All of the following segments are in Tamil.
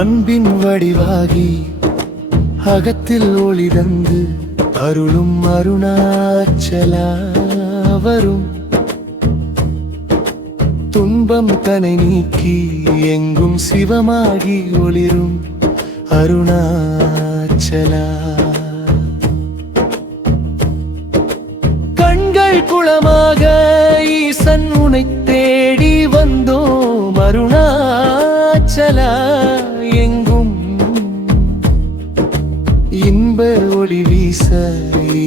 அன்பின் வடிவாகி அகத்தில் ஒளி தந்து அருளும் அருணாச்சலா வரும். துன்பம் தனை நீக்கி எங்கும் சிவமாகி ஒளிரும் அருணாச்சலா. கண்கள் குளமாக ஈசன் உனை தேடி வந்தோம் அருணாச்சலா.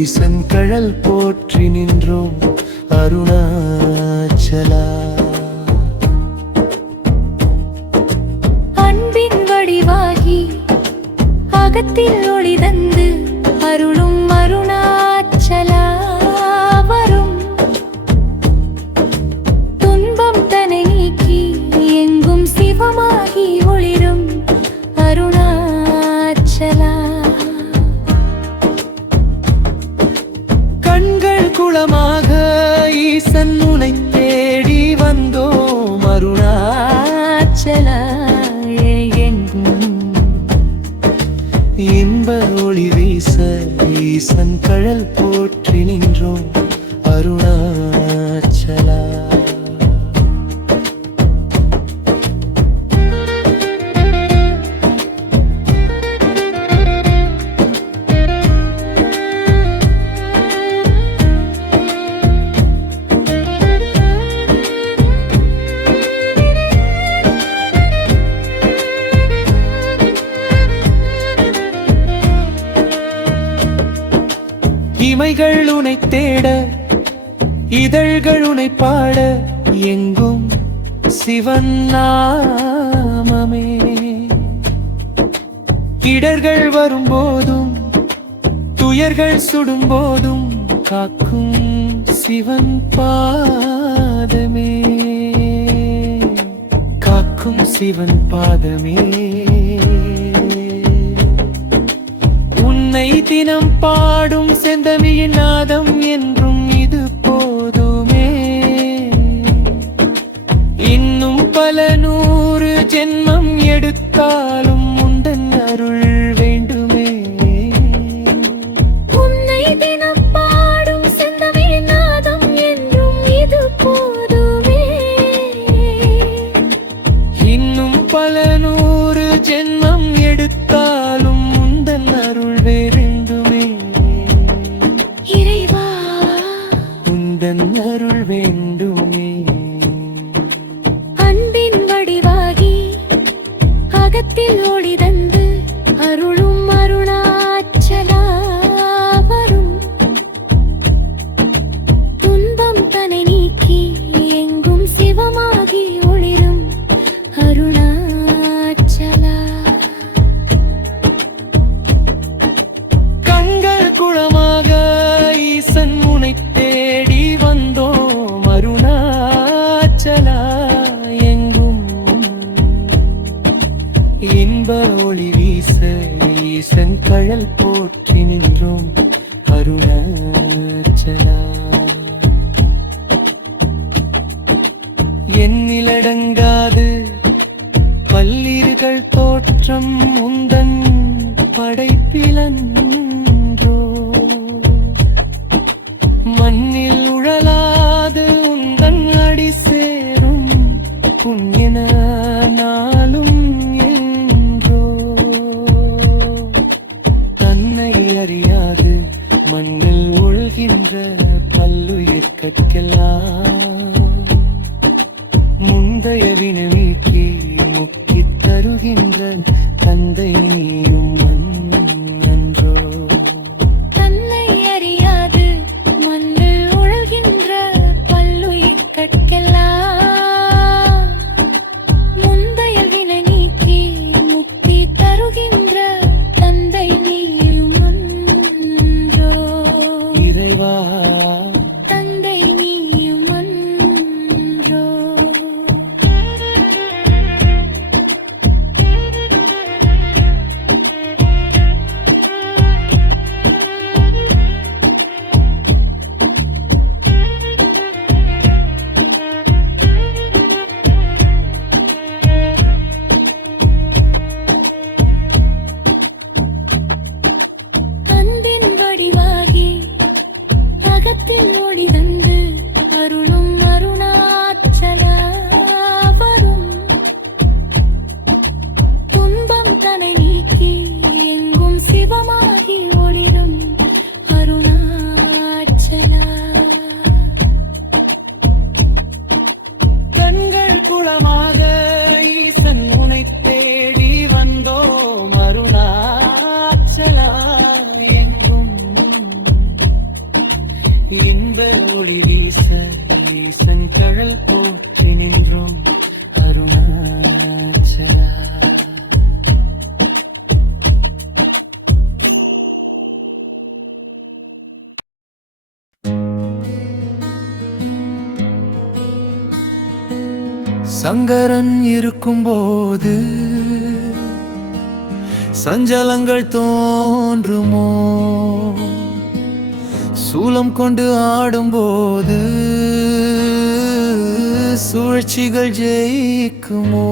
ஈசன் கழல் போற்றி நின்றோம் அருணாச்சலா. அன்பின் வடிவாகி அகத்தில் குளமாக ஈசன் இமைகள் உனை தேட இதழ்கள் உனை பாட எங்கும் சிவன் நாமமே. இடர்கள் வரும்போதும் துயர்கள் சுடும்போதும் காக்கும் சிவன் பாதமே. காக்கும் சிவன் பாதமே. உன்னை தினம் பாடும் சென் அகத்தில் ஒளி நின்றோம் அருணாச்சலா. என்னிலடங்காது பல்லிருகள் தோற்றம் உந்தன் படைப்பிலன்றோ. மண்ணில் உழலா சங்கரன் இருக்கும்போது சஞ்சலங்கள் தோன்றுமோ? சூலம் கொண்டு ஆடும்போது சூழ்ச்சிகள் ஜெயிக்குமோ?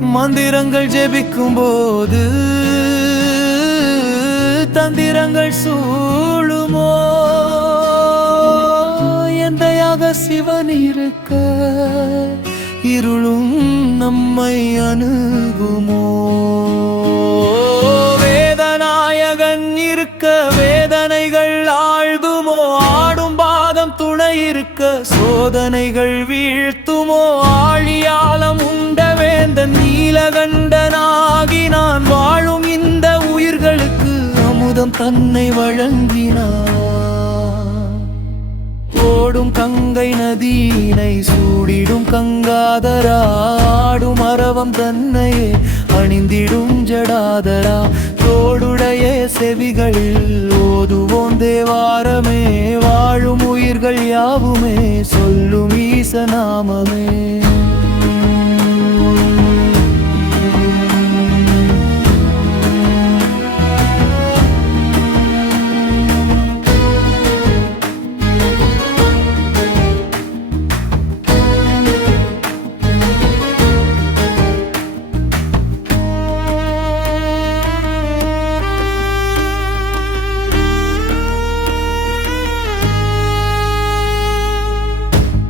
மந்திரங்கள் ஜெபிக்கும் போது தந்திரங்கள் சூழுமோ? எந்தையாக சிவன் இருக்க இருளும் நம்மை அணுகுமோ? வேதநாயகன் இருக்க வேதனைகள் ஆழ்துமோ? ஆடும் பாதம் துணை இருக்க சோதனைகள் வீழ்த்துமோ? ஆழியாலம் உண்ட வேந்தன் நீலகண்டனாகி நான் வாழும் இந்த உயிர்களுக்கு அமுதம் தன்னை வழங்கினான். ஓடும் கங்கை நதியினை சூடிடும் கங்காதராடும் அரவம் தன்னையே அணிந்திடும் ஜடாதரா. தோடுடைய செவிகளில் ஓதுவோம் தேவாரமே வாழும் உயிர்கள் யாவுமே சொல்லும் ஈசநாமமே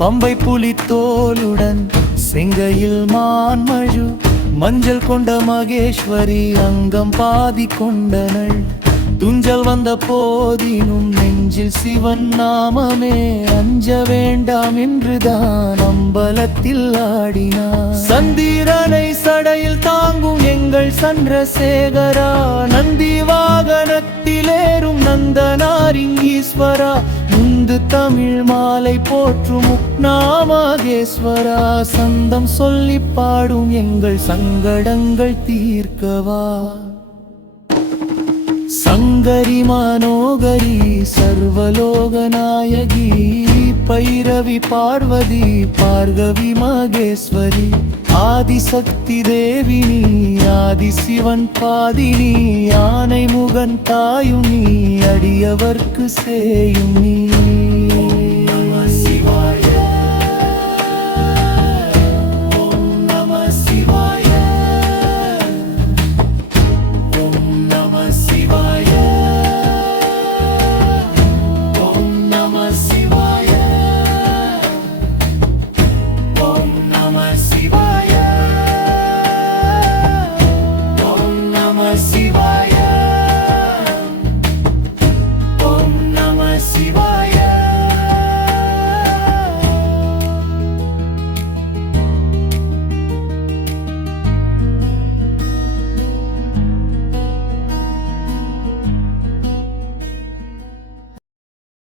பம்பை புலி தோலுடன் செங்கையில் மான்மழு மஞ்சள் கொண்ட மகேஸ்வரி அங்கம் பாதி கொண்டனள். துஞ்சல் வந்த போதினும் நெஞ்சில் சிவன் நாமமே அஞ்ச வேண்டாம் என்றுதான் அம்பலத்தில் ஆடினார் சந்திரனை சடையில் தாங்கும் எங்கள் சந்திரசேகரா நந்தி வாகனத்திலேறும் நந்தனாரிங்கீஸ்வரா முந்து தமிழ் மாலை போற்றும் நாமகேஸ்வரா சந்தம் சொல்லி பாடும் எங்கள் சங்கடங்கள் தீர்க்கவா? சங்கரி மனோகரி சர்வலோகநாயகி பைரவி பார்வதி பார்கவி மகேஸ்வரி ஆதிசக்தி தேவினி ஆதிசிவன் பாதினி யானை முகன் தாயும் நீ அடியவர்க்கு சேயும். நீ